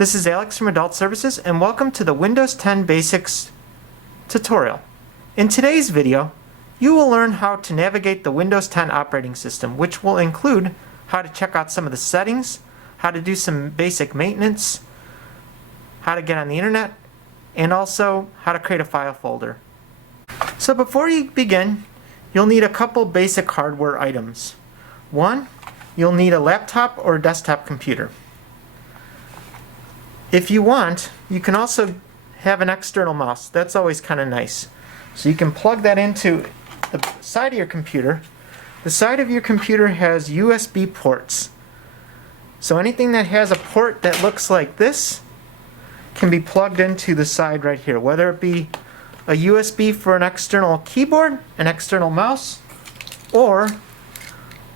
This is Alex from Adult Services, and welcome to the Windows 10 Basics tutorial. In today's video, you will learn how to navigate the Windows 10 operating system, which will include how to check out some of the settings, how to do some basic maintenance, how to get on the internet, and also how to create a file folder. So before you begin, you'll need a couple basic hardware items. One, you'll need a laptop or a desktop computer. If you want, you can also have an external mouse. That's always kind of nice. So you can plug that into the side of your computer. The side of your computer has USB ports. So anything that has a port that looks like this can be plugged into the side right here, whether it be a USB for an external keyboard, an external mouse, or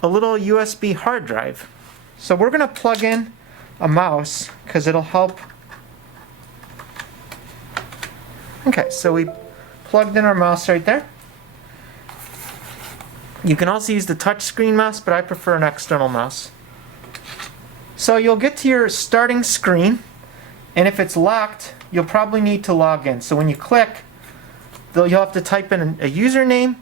a little USB hard drive. So we're going to plug in a mouse because it'll help. Okay, so we plugged in our mouse right there. You can also use the touchscreen mouse, but I prefer an external mouse. So you'll get to your starting screen, and if it's locked, you'll probably need to log in. So when you click, you'll have to type in a username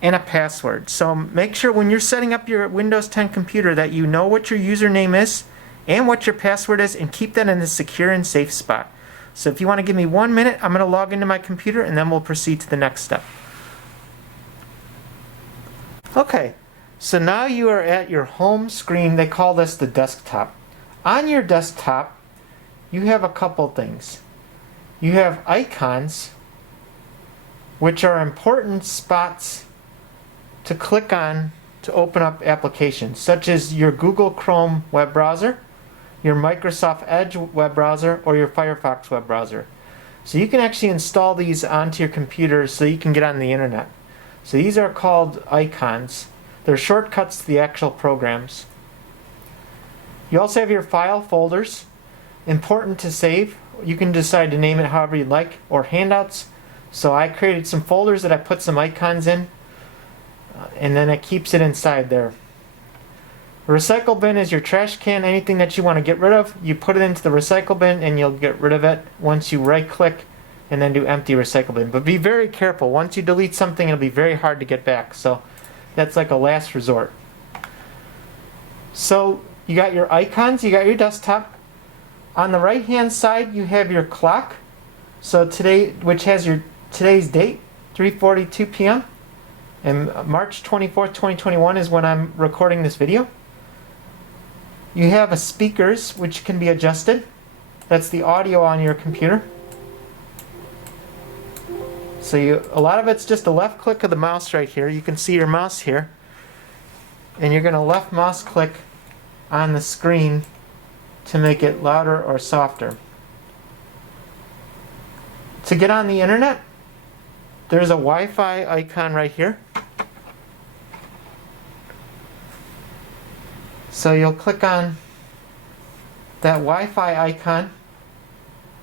and a password. So make sure when you're setting up your Windows 10 computer that you know what your username is and what your password is, and keep that in a secure and safe spot. So if you want to give me 1 minute, I'm going to log into my computer and then we'll proceed to the next step. Okay, so now you are at your home screen. They call this the desktop. On your desktop, you have a couple things. You have icons, which are important spots to click on to open up applications, such as your Google Chrome web browser, your Microsoft Edge web browser, or your Firefox web browser. So you can actually install these onto your computer so you can get on the internet. So these are called icons. They're shortcuts to the actual programs. You also have your file folders, important to save. You can decide to name it however you'd like, or handouts. So I created some folders that I put some icons in, and then it keeps it inside there. A recycle bin is your trash can. Anything that you want to get rid of, you put it into the recycle bin and you'll get rid of it once you right click and then do empty recycle bin. But be very careful. Once you delete something, it'll be very hard to get back. So that's like a last resort. So you got your icons, you got your desktop. On the right hand side you have your clock. So today, which has your today's date, 3:42 p.m. and March 24th, 2021 is when I'm recording this video. You have a speakers, which can be adjusted. That's the audio on your computer. So a lot of it's just a left click of the mouse right here. You can see your mouse here. And you're going to left mouse click on the screen to make it louder or softer. To get on the internet, there's a Wi-Fi icon right here. So you'll click on that Wi-Fi icon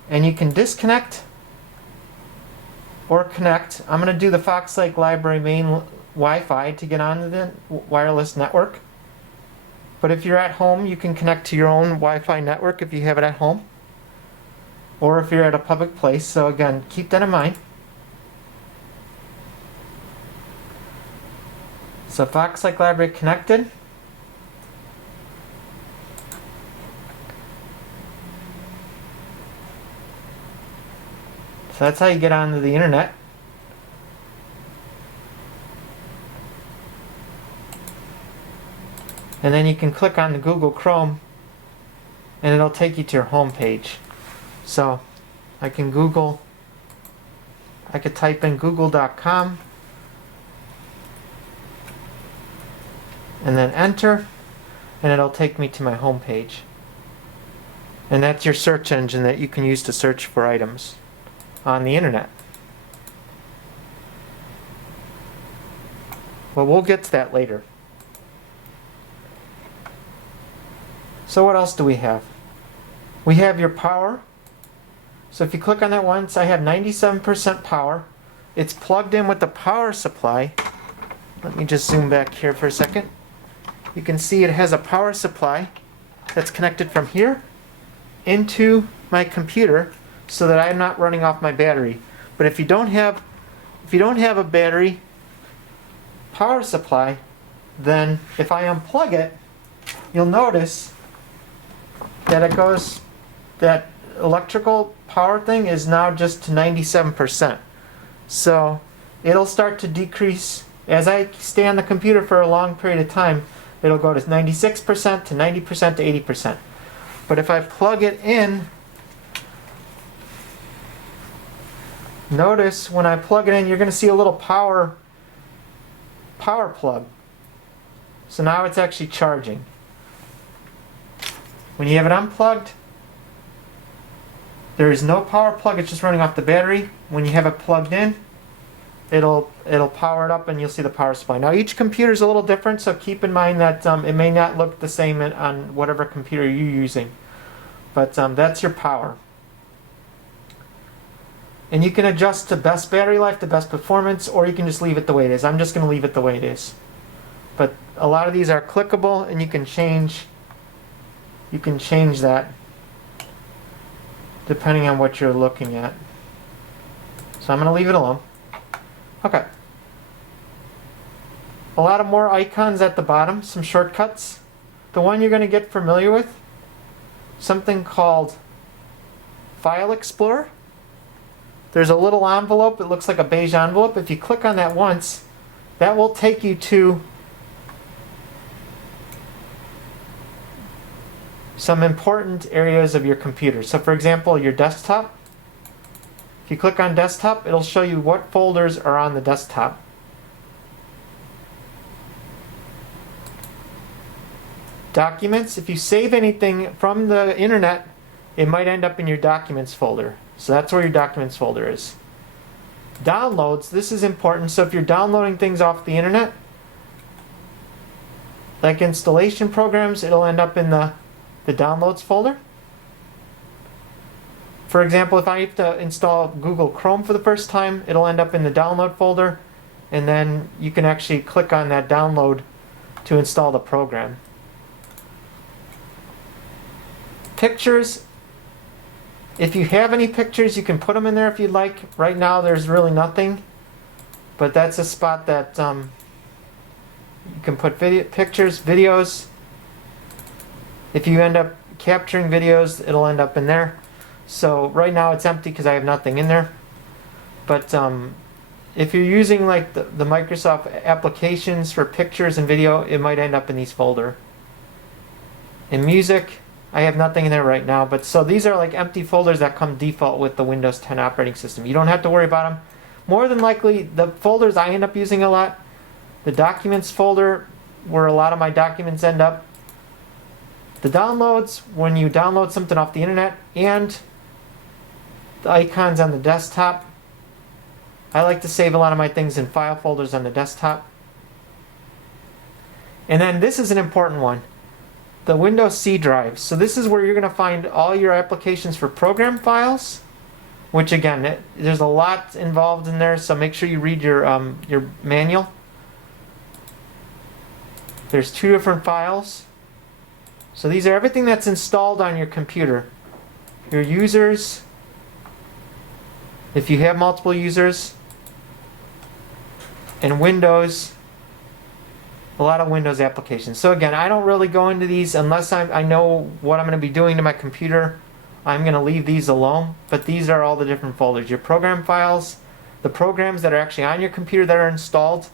and you can disconnect or connect. I'm going to do the Fox Lake Library main Wi-Fi to get onto the wireless network. But if you're at home, you can connect to your own Wi-Fi network if you have it at home, or if you're at a public place. So again, keep that in mind. So Fox Lake Library connected. So that's how you get onto the internet. And then you can click on the Google Chrome and it'll take you to your home page. So I could type in google.com and then enter, and it'll take me to my home page. And that's your search engine that you can use to search for items on the internet. Well, we'll get to that later. So what else do we have? We have your power. So if you click on that once, I have 97% power. It's plugged in with the power supply. Let me just zoom back here for a second. You can see it has a power supply that's connected from here into my computer so that I'm not running off my battery. But if you don't have a battery power supply, then if I unplug it, you'll notice that that electrical power thing is now just to 97%. So it'll start to decrease as I stay on the computer for a long period of time. It'll go to 96% to 90% to 80%. But if I plug it in, notice when I plug it in, you're going to see a little power plug. So now it's actually charging. When you have it unplugged, there is no power plug, it's just running off the battery. When you have it plugged in, it'll power it up and you'll see the power supply. Now each computer is a little different, so keep in mind that it may not look the same on whatever computer you're using. But that's your power. And you can adjust to best battery life, to best performance, or you can just leave it the way it is. I'm just going to leave it the way it is. But a lot of these are clickable and you can change that depending on what you're looking at. So I'm going to leave it alone. Okay. A lot of more icons at the bottom, some shortcuts. The one you're going to get familiar with, something called File Explorer. There's a little envelope, it looks like a beige envelope. If you click on that once, that will take you to some important areas of your computer. So for example, your desktop. If you click on desktop, it'll show you what folders are on the desktop. Documents, if you save anything from the internet, it might end up in your documents folder. So that's where your documents folder is. Downloads, this is important. So if you're downloading things off the internet, like installation programs, it'll end up in the downloads folder. For example, if I have to install Google Chrome for the first time, it'll end up in the download folder, and then you can actually click on that download to install the program. Pictures, if you have any pictures, you can put them in there if you'd like. Right now there's really nothing, but that's a spot that you can put pictures, videos. If you end up capturing videos, it'll end up in there. So right now it's empty because I have nothing in there. But if you're using like the Microsoft applications for pictures and video, it might end up in these folder. In music, I have nothing in there right now. But so these are like empty folders that come default with the Windows 10 operating system. You don't have to worry about them. More than likely, the folders I end up using a lot, the documents folder, where a lot of my documents end up. The downloads, when you download something off the internet, and the icons on the desktop. I like to save a lot of my things in file folders on the desktop. And then this is an important one, the Windows C drive. So this is where you're going to find all your applications for program files, which again, there's a lot involved in there, so make sure you read your manual. There's 2 different files. So these are everything that's installed on your computer. Your users, if you have multiple users, and Windows, a lot of Windows applications. So again, I don't really go into these unless I know what I'm going to be doing to my computer. I'm going to leave these alone, but these are all the different folders. Your program files, the programs that are actually on your computer that are installed.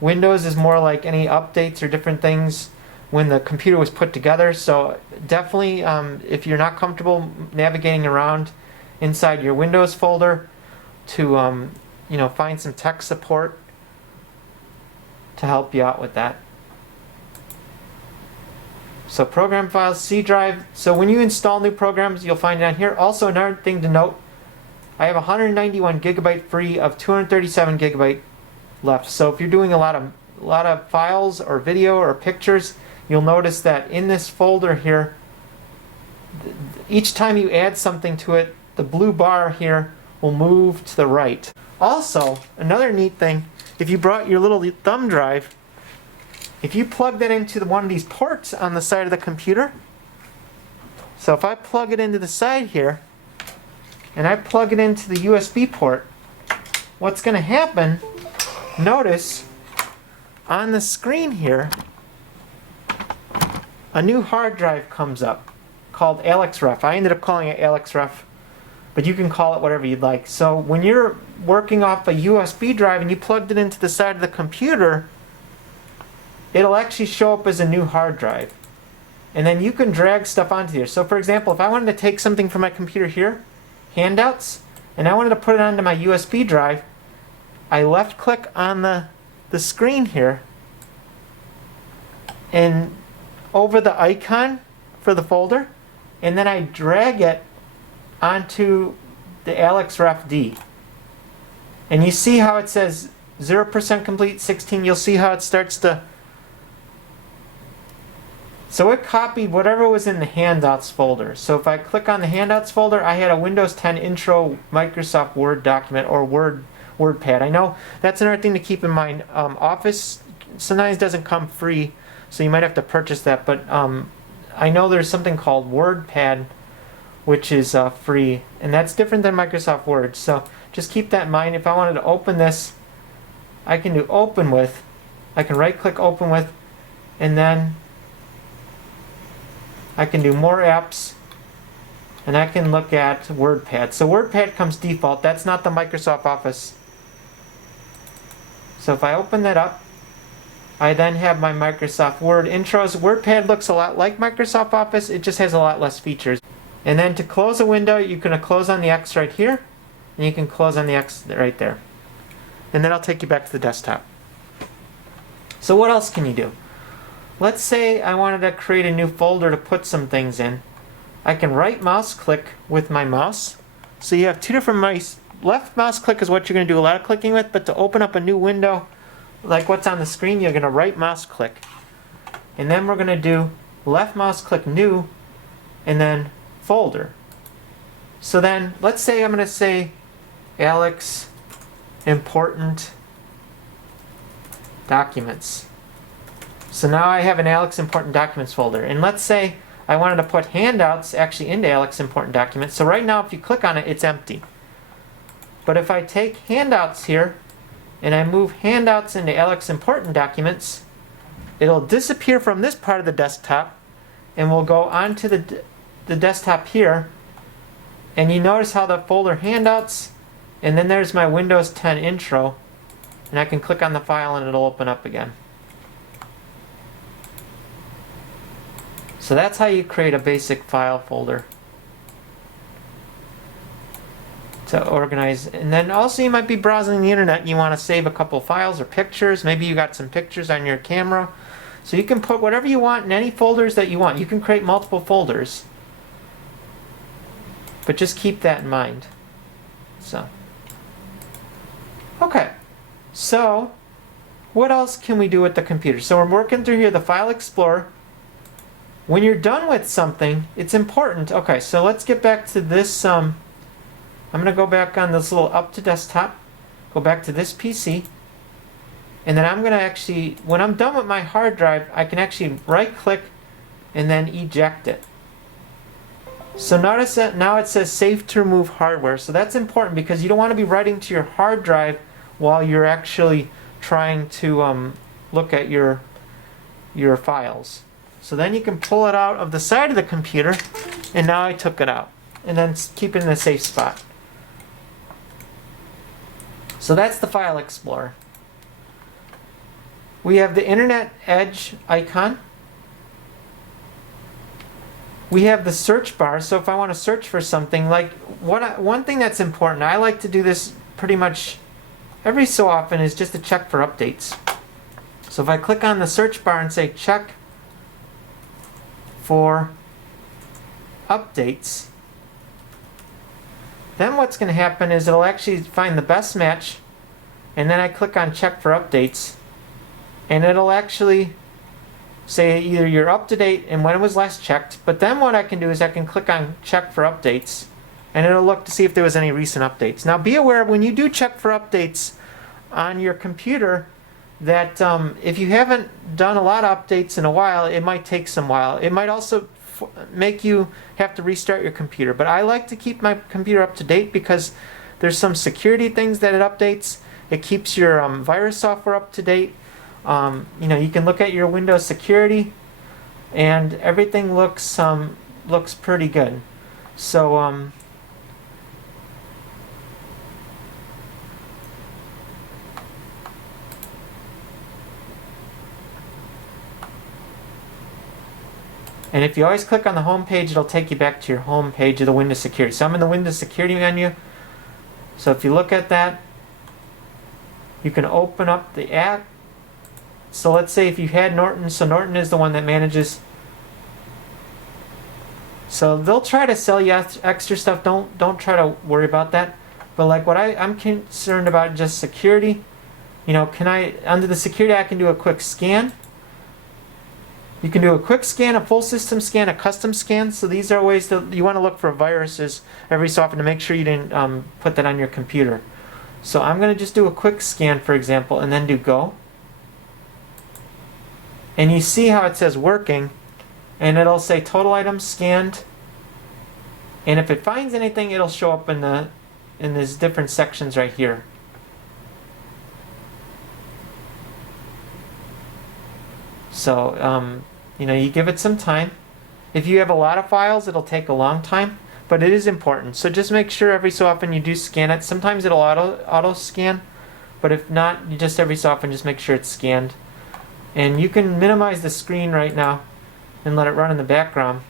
Windows is more like any updates or different things when the computer was put together. So definitely, if you're not comfortable navigating around inside your Windows folder to find some tech support to help you out with that. So program files, C drive. So when you install new programs, you'll find it on here. Also, another thing to note, I have 191 gigabyte free of 237 gigabyte left. So if you're doing a lot of files or video or pictures, you'll notice that in this folder here, each time you add something to it, the blue bar here will move to the right. Also, another neat thing, if you brought your little thumb drive, if you plug that into one of these ports on the side of the computer, So if I plug it into the side here, and I plug it into the USB port, what's going to happen, notice on the screen here, a new hard drive comes up called AlexRef. I ended up calling it AlexRef, but you can call it whatever you'd like. So when you're working off a USB drive and you plugged it into the side of the computer, it'll actually show up as a new hard drive. And then you can drag stuff onto here. So for example, if I wanted to take something from my computer here, handouts, and I wanted to put it onto my USB drive, I left click on the screen here, and over the icon for the folder, and then I drag it onto the AlexRef D. And you see how it says 0% complete, 16, you'll see how it starts to... So it copied whatever was in the handouts folder. So if I click on the handouts folder, I had a Windows 10 intro Microsoft Word document, or WordPad. I know that's another thing to keep in mind. Office sometimes doesn't come free, so you might have to purchase that. But I know there's something called WordPad, which is free, and that's different than Microsoft Word. So just keep that in mind. If I wanted to open this, I can do open with. I can right click open with, and then I can do more apps, and I can look at WordPad. So WordPad comes default. That's not the Microsoft Office. So if I open that up, I then have my Microsoft Word intros. WordPad looks a lot like Microsoft Office. It just has a lot less features. And then to close a window, you can close on the X right here, and you can close on the X right there. And then I'll take you back to the desktop. So what else can you do? Let's say I wanted to create a new folder to put some things in. I can right mouse click with my mouse. So you have two different mice. Left mouse click is what you're going to do a lot of clicking with, but to open up a new window, like what's on the screen, you're going to right mouse click. And then we're going to do left mouse click new, and then folder. So then, let's say I'm going to say Alex important documents. So now I have an Alex Important Documents folder. And let's say I wanted to put handouts actually into Alex Important Documents. So right now if you click on it, it's empty. But if I take handouts here and I move handouts into Alex Important Documents, it'll disappear from this part of the desktop and we'll go onto the desktop here. And you notice how the folder handouts, and then there's my Windows 10 intro, and I can click on the file and it'll open up again. So that's how you create a basic file folder to organize. And then also you might be browsing the internet and you want to save a couple files or pictures. Maybe you got some pictures on your camera. So you can put whatever you want in any folders that you want. You can create multiple folders. But just keep that in mind. So, okay. So, what else can we do with the computer? So we're working through here the File Explorer. When you're done with something, it's important. Okay, so let's get back to this. I'm going to go back on this little up to desktop, go back to this PC, and then I'm going to actually, when I'm done with my hard drive, I can actually right click and then eject it. So notice that now it says save to remove hardware. So that's important because you don't want to be writing to your hard drive while you're actually trying to look at your files. So then you can pull it out of the side of the computer, and now I took it out. And then keep it in a safe spot. So that's the File Explorer. We have the Internet Edge icon. We have the search bar, so if I want to search for something, like one thing that's important, I like to do this pretty much every so often, is just to check for updates. So if I click on the search bar and say check for updates, then what's going to happen is it'll actually find the best match, and then I click on check for updates, and it'll actually say either you're up to date and when it was last checked, but then what I can do is I can click on check for updates, and it'll look to see if there was any recent updates. Now be aware, when you do check for updates on your computer, that if you haven't done a lot of updates in a while, it might take some while. It might also make you have to restart your computer. But I like to keep my computer up to date because there's some security things that it updates. It keeps your virus software up to date. You can look at your Windows security, and everything looks pretty good. So and if you always click on the home page, it'll take you back to your home page of the Windows Security. So I'm in the Windows Security menu. So if you look at that, you can open up the app. So let's say if you had Norton, so Norton is the one that manages. So they'll try to sell you extra stuff. Don't try to worry about that. But like what I'm concerned about, just security. Under the security, I can do a quick scan. You can do a quick scan, a full system scan, a custom scan. So these are ways that you want to look for viruses every so often to make sure you didn't put that on your computer. So I'm going to just do a quick scan, for example, and then do go. And you see how it says working, and it'll say total items scanned. And if it finds anything, it'll show up in these different sections right here. So you give it some time. If you have a lot of files, it'll take a long time, but it is important. So just make sure every so often you do scan it. Sometimes it'll auto scan, but if not, you just every so often just make sure it's scanned. And you can minimize the screen right now and let it run in the background.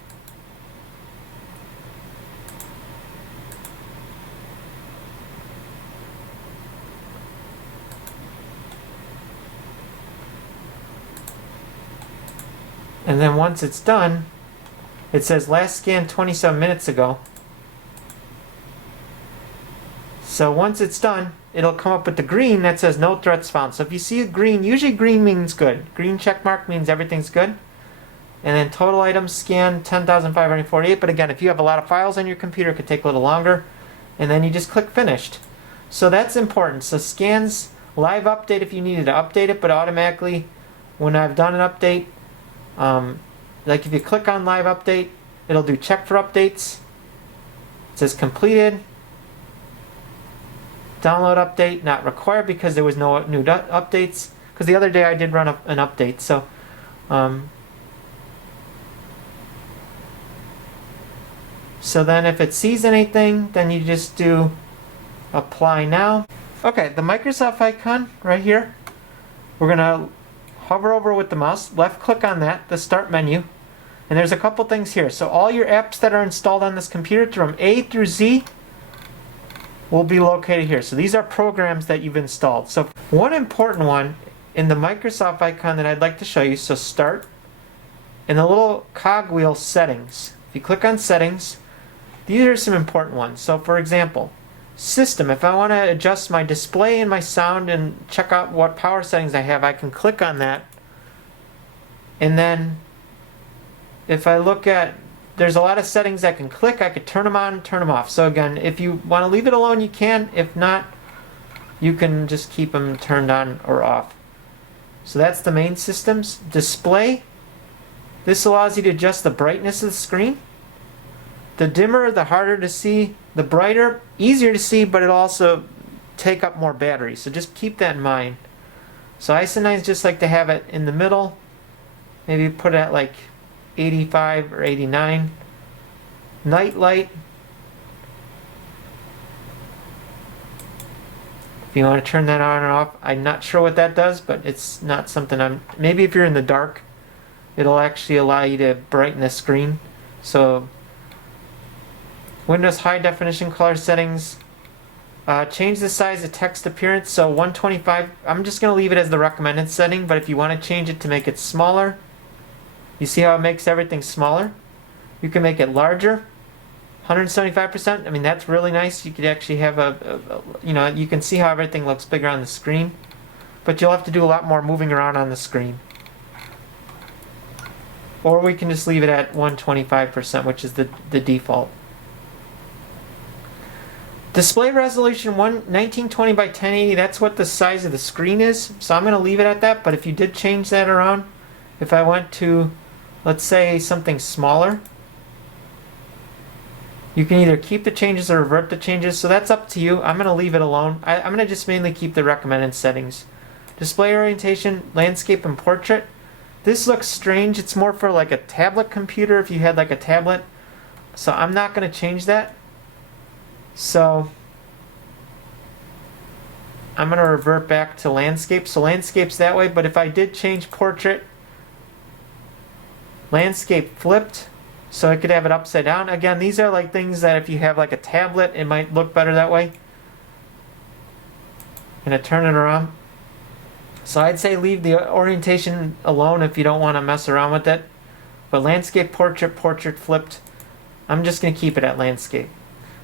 And then once it's done, it says last scan 27 minutes ago. So once it's done, it'll come up with the green that says no threats found. So if you see a green, usually green means good. Green check mark means everything's good. And then total items scan 10,548. But again, if you have a lot of files on your computer, it could take a little longer. And then you just click finished. So that's important. So scans, live update if you needed to update it, but automatically when I've done an update, like if you click on live update, it'll do check for updates. It says completed. Download update not required because there was no new updates. Because the other day I did run an update. So then if it sees anything, then you just do apply now. Okay, the Microsoft icon right here. We're gonna hover over with the mouse, left click on that, the start menu, and there's a couple things here. So all your apps that are installed on this computer from A through Z will be located here. So these are programs that you've installed. So one important one in the Microsoft icon that I'd like to show you, so start, in the little cogwheel settings. If you click on settings, these are some important ones. So for example, system, if I want to adjust my display and my sound and check out what power settings I have, I can click on that. And then if I look at, there's a lot of settings I can click. I could turn them on, turn them off. So again, if you want to leave it alone, you can. If not, you can just keep them turned on or off. So that's the main systems. Display, this allows you to adjust the brightness of the screen. The dimmer, the harder to see. The brighter, easier to see, but it'll also take up more battery. So just keep that in mind. So I sometimes just like to have it in the middle. Maybe put it at like 85 or 89. Night light. If you want to turn that on or off, I'm not sure what that does, but it's not something maybe if you're in the dark, it'll actually allow you to brighten the screen. So Windows high definition color settings. Change the size of text appearance. So 125, I'm just going to leave it as the recommended setting, but if you want to change it to make it smaller, you see how it makes everything smaller? You can make it larger, 175%. I mean, that's really nice. You could actually have you can see how everything looks bigger on the screen, but you'll have to do a lot more moving around on the screen. Or we can just leave it at 125%, which is the default. Display resolution 1920 by 1080, that's what the size of the screen is. So I'm going to leave it at that, but if you did change that around, if I went to, let's say, something smaller, you can either keep the changes or revert the changes, so that's up to you. I'm going to leave it alone. I'm going to just mainly keep the recommended settings. Display orientation, landscape and portrait. This looks strange. It's more for like a tablet computer if you had like a tablet. So I'm not going to change that. So I'm going to revert back to landscape. So landscape's that way, but if I did change portrait, landscape flipped, so I could have it upside down. Again, these are like things that if you have like a tablet, it might look better that way. And I turn it around. So I'd say leave the orientation alone if you don't want to mess around with it. But landscape, portrait, portrait flipped. I'm just going to keep it at landscape.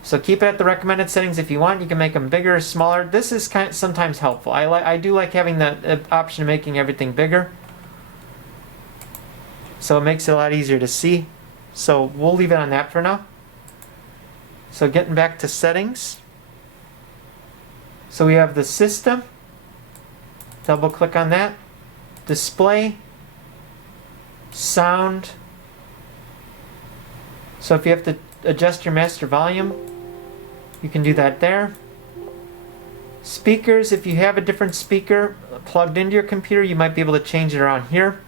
So keep it at the recommended settings if you want. You can make them bigger or smaller. This is sometimes helpful. I do like having the option of making everything bigger. So it makes it a lot easier to see. So we'll leave it on that for now. So getting back to settings. So we have the system. Double click on that. Display. Sound. So if you have to adjust your master volume, you can do that there. Speakers, if you have a different speaker plugged into your computer, you might be able to change it around here.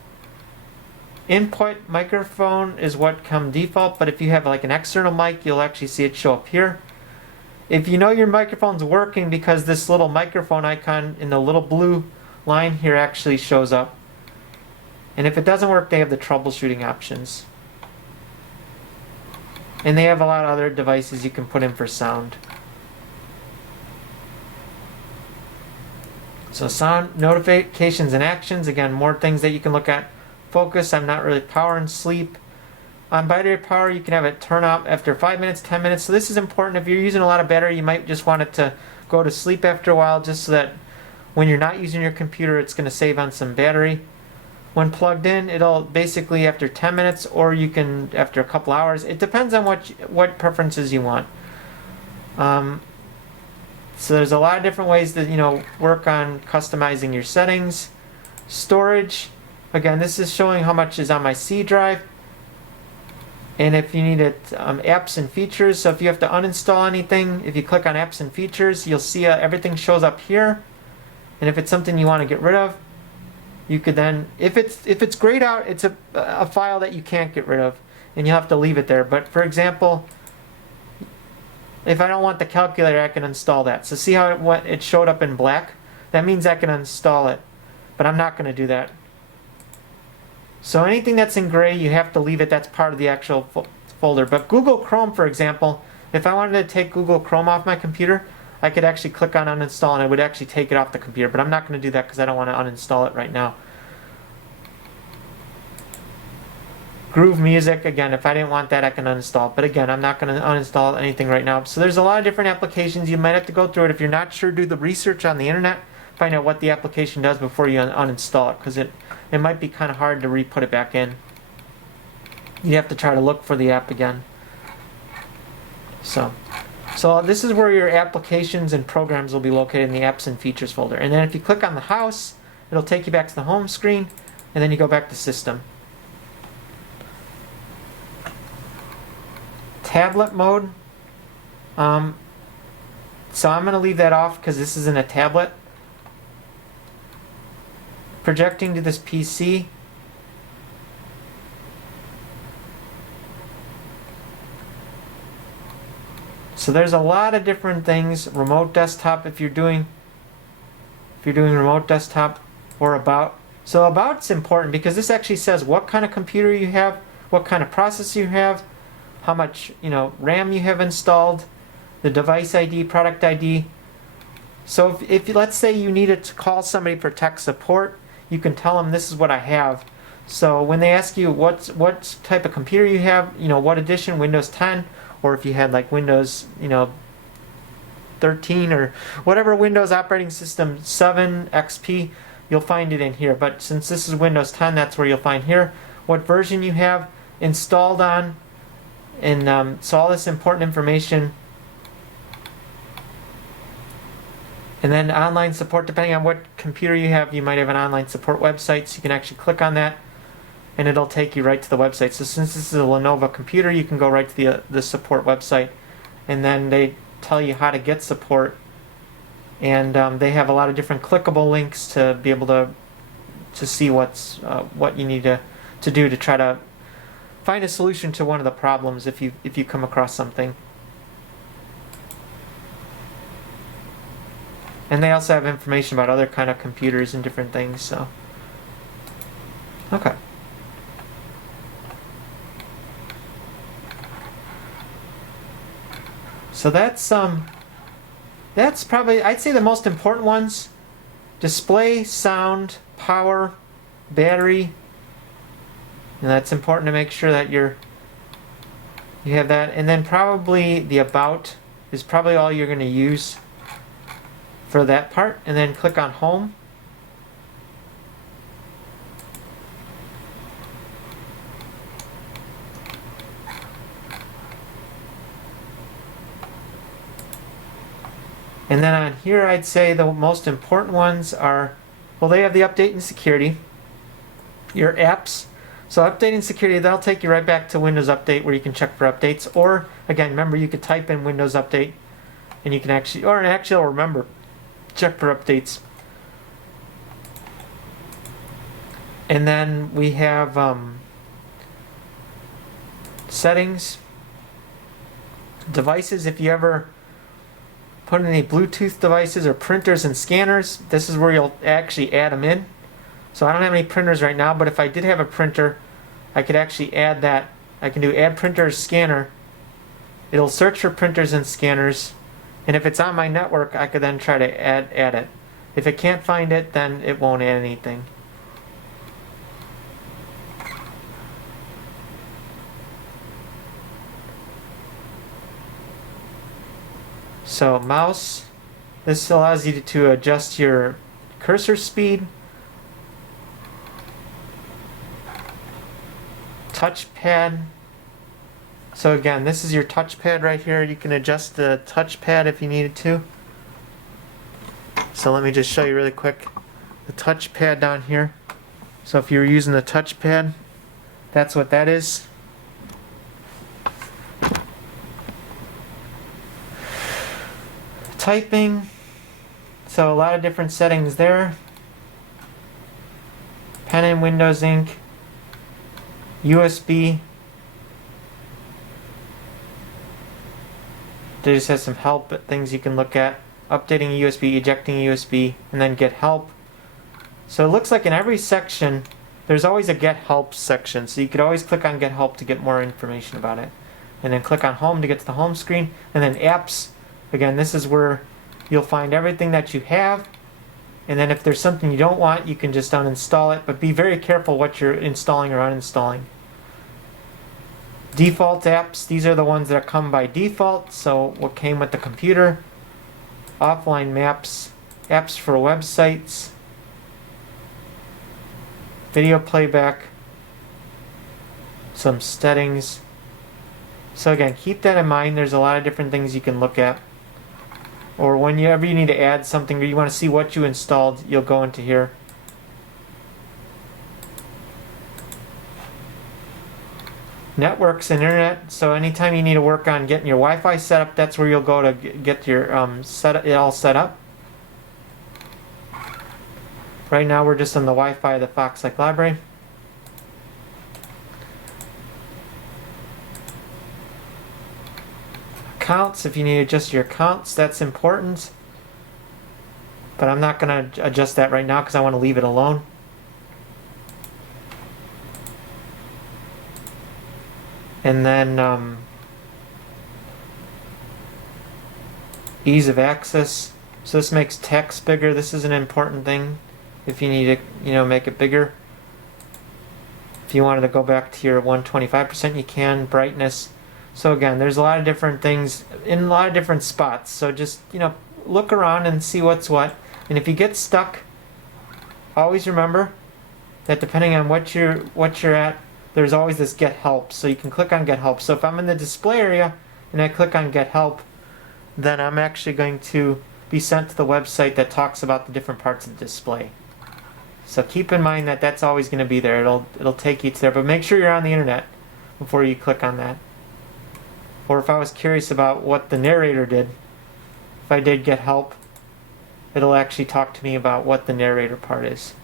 Input microphone is what comes default, but if you have like an external mic, you'll actually see it show up here. If you know your microphone's working, because this little microphone icon in the little blue line here actually shows up. And if it doesn't work, they have the troubleshooting options. And they have a lot of other devices you can put in for sound. So sound, notifications and actions, again, more things that you can look at. Focus, I'm not really power and sleep. On battery power, you can have it turn off after 5 minutes, 10 minutes. So this is important. If you're using a lot of battery, you might just want it to go to sleep after a while, just so that when you're not using your computer, it's going to save on some battery. When plugged in, it'll basically after 10 minutes, or you can after a couple hours. It depends on what preferences you want. So there's a lot of different ways to work on customizing your settings. Storage, again, this is showing how much is on my C drive. And if you need it, apps and features. So if you have to uninstall anything, if you click on apps and features, you'll see everything shows up here. And if it's something you want to get rid of, you could then, if it's grayed out, it's a file that you can't get rid of, and you'll have to leave it there. But for example, if I don't want the calculator, I can install that. So see how it showed up in black? That means I can install it, but I'm not going to do that. So anything that's in gray, you have to leave it. That's part of the actual folder. But Google Chrome, for example, if I wanted to take Google Chrome off my computer, I could actually click on uninstall and it would actually take it off the computer. But I'm not going to do that because I don't want to uninstall it right now. Groove Music, again, if I didn't want that, I can uninstall it. But again, I'm not going to uninstall anything right now. So there's a lot of different applications. You might have to go through it. If you're not sure, do the research on the internet. Find out what the application does before you uninstall it, because it might be kind of hard to re-put it back in. You have to try to look for the app again. So this is where your applications and programs will be located in the apps and features folder. And then if you click on the house, it'll take you back to the home screen, and then you go back to system. Tablet mode. So I'm going to leave that off because this isn't a tablet. Projecting to this PC. So there's a lot of different things. Remote desktop, if you're doing remote desktop, or about. So about's important because this actually says what kind of computer you have, what kind of processor you have, how much RAM you have installed, the device ID, product ID. So if let's say you needed to call somebody for tech support, you can tell them this is what I have. So when they ask you what type of computer you have, what edition, Windows 10, or if you had like Windows 13 or whatever Windows operating system, 7, XP, you'll find it in here. But since this is Windows 10, that's where you'll find here what version you have installed on. And so all this important information And then online support, depending on what computer you have, you might have an online support website, so you can actually click on that and it'll take you right to the website. So since this is a Lenovo computer, you can go right to the support website, and then they tell you how to get support. And they have a lot of different clickable links to be able to see what you need to do to try to find a solution to one of the problems if you come across something. And they also have information about other kind of computers and different things. So, okay. So that's probably, I'd say, the most important ones: display, sound, power, battery. And that's important to make sure that you have that. And then probably the about is probably all you're going to use for that part. And then click on home. And then on here, I'd say the most important ones are, well, they have the update and security, your apps. So update and security, that'll take you right back to Windows Update where you can check for updates. Or, again, remember, you could type in Windows Update and you can actually, remember, check for updates. And then we have settings, devices. If you ever put in any Bluetooth devices or printers and scanners, this is where you'll actually add them in. So I don't have any printers right now, but if I did have a printer, I could actually add that. I can do add printer or scanner. It'll search for printers and scanners, and if it's on my network, I could then try to add it. If it can't find it, then it won't add anything. So mouse, this allows you to adjust your cursor speed. Touchpad. So again, this is your touchpad right here. You can adjust the touchpad if you needed to. So let me just show you really quick the touchpad down here. So if you're using the touchpad, that's what that is. Typing, so a lot of different settings there. Pen and Windows Ink, USB. They just has some help things you can look at. Updating a USB, ejecting a USB, and then get help. So it looks like in every section there's always a get help section, so you could always click on get help to get more information about it. And then click on home to get to the home screen. And then apps. Again, this is where you'll find everything that you have, and then if there's something you don't want, you can just uninstall it, but be very careful what you're installing or uninstalling. Default apps, these are the ones that come by default, so what came with the computer. Offline maps, apps for websites, video playback, some settings. So again, keep that in mind. There's a lot of different things you can look at. Or whenever you need to add something or you want to see what you installed, you'll go into here. Networks and internet. So anytime you need to work on getting your Wi-Fi set up, that's where you'll go to get your it all set up. Right now we're just on the Wi-Fi of the Fox Lake Library. Accounts, if you need to adjust your accounts, that's important. But I'm not going to adjust that right now because I want to leave it alone. And then ease of access. So this makes text bigger. This is an important thing if you need to, make it bigger. If you wanted to go back to your 125%, you can. Brightness. So again, there's a lot of different things in a lot of different spots. So just, look around and see what's what. And if you get stuck, always remember that depending on what you're at, there's always this get help. So you can click on get help. So if I'm in the display area and I click on get help, then I'm actually going to be sent to the website that talks about the different parts of the display. So keep in mind that that's always going to be there. It'll take you to there, but make sure you're on the internet before you click on that. Or if I was curious about what the narrator did, if I did get help, it'll actually talk to me about what the narrator part is.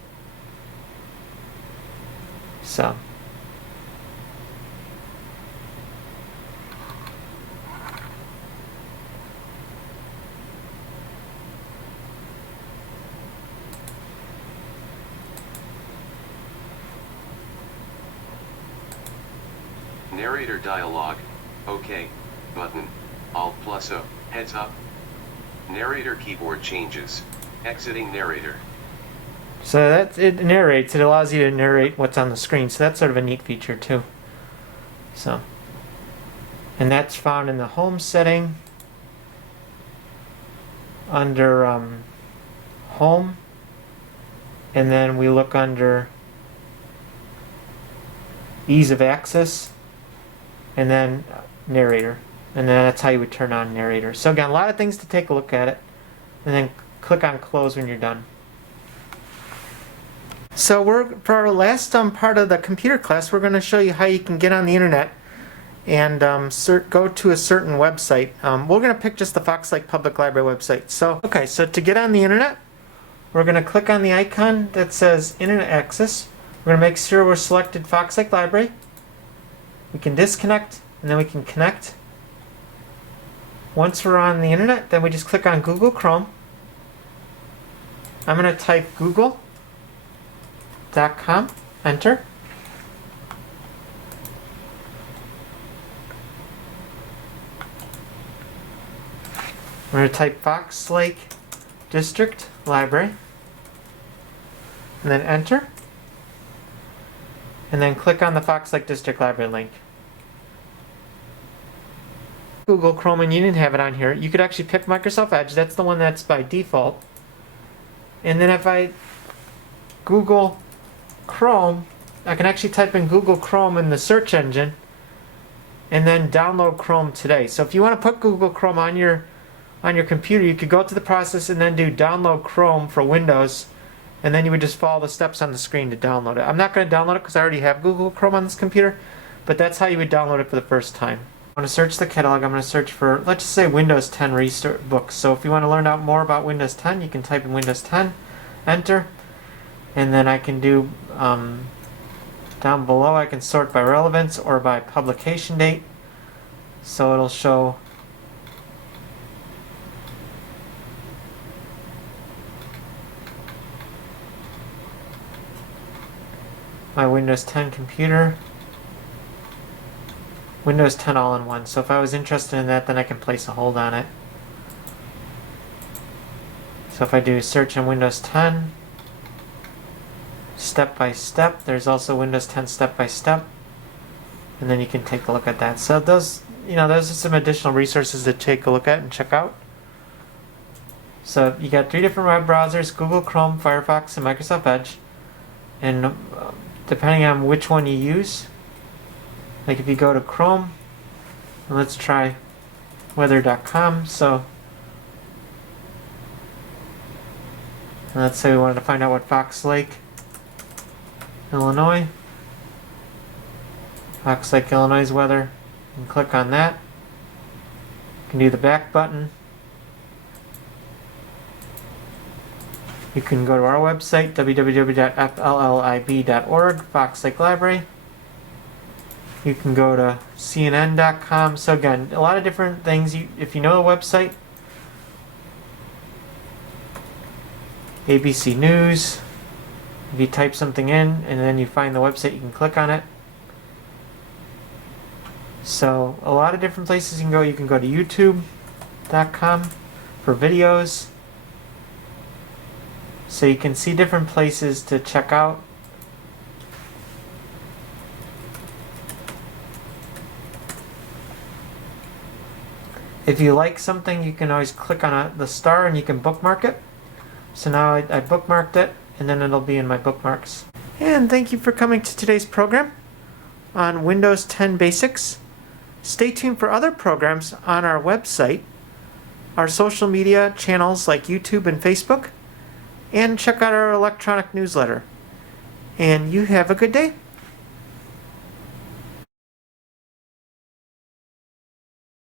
So. Narrator dialog. OK. Button. Alt plus O. Heads up. Narrator keyboard changes. Exiting narrator. So it narrates. It allows you to narrate what's on the screen. So that's sort of a neat feature too. So, and that's found in the home setting under home, and then we look under ease of access, and then narrator, and then that's how you would turn on narrator. So again, a lot of things to take a look at it, and then click on close when you're done. So for our last part of the computer class, we're going to show you how you can get on the internet and go to a certain website. We're going to pick just the Fox Lake Public Library website. So to get on the internet, we're going to click on the icon that says Internet Access. We're going to make sure we're selected Fox Lake Library. We can disconnect, and then we can connect. Once we're on the internet, then we just click on Google Chrome. I'm going to type google.com, enter. We're going to type Fox Lake District Library, and then enter. And then click on the Fox Lake District Library link. Google Chrome, and you didn't have it on here. You could actually pick Microsoft Edge. That's the one that's by default. And then if I Google Chrome, I can actually type in Google Chrome in the search engine and then download Chrome today. So if you want to put Google Chrome on your computer, you could go through the process and then do download Chrome for Windows, and then you would just follow the steps on the screen to download it. I'm not going to download it because I already have Google Chrome on this computer, but that's how you would download it for the first time. I'm going to search the catalog. I'm going to search for, let's just say, Windows 10 Restore books. So if you want to learn out more about Windows 10, you can type in Windows 10, enter, and then I can do down below, I can sort by relevance or by publication date. So it'll show my Windows 10 computer, Windows 10 all-in-one. So if I was interested in that, then I can place a hold on it. So if I do search on Windows 10, step by step, there's also Windows 10 step by step, and then you can take a look at that. So those are some additional resources to take a look at and check out. So you got 3 different web browsers: Google Chrome, Firefox, and Microsoft Edge. And depending on which one you use, like if you go to Chrome, and let's try weather.com. So and let's say we wanted to find out what Fox Lake, Illinois, Fox Lake, Illinois weather, and click on that. You can do the back button. You can go to our website, www.fllib.org, Fox Lake Library. You can go to cnn.com. So again, a lot of different things. If you know a website, ABC News. If you type something in and then you find the website, you can click on it. So a lot of different places you can go. You can go to youtube.com for videos. So you can see different places to check out. If you like something, you can always click on the star and you can bookmark it. So now I bookmarked it, and then it'll be in my bookmarks. And thank you for coming to today's program on Windows 10 Basics. Stay tuned for other programs on our website, our social media channels like YouTube and Facebook, and check out our electronic newsletter. And you have a good day.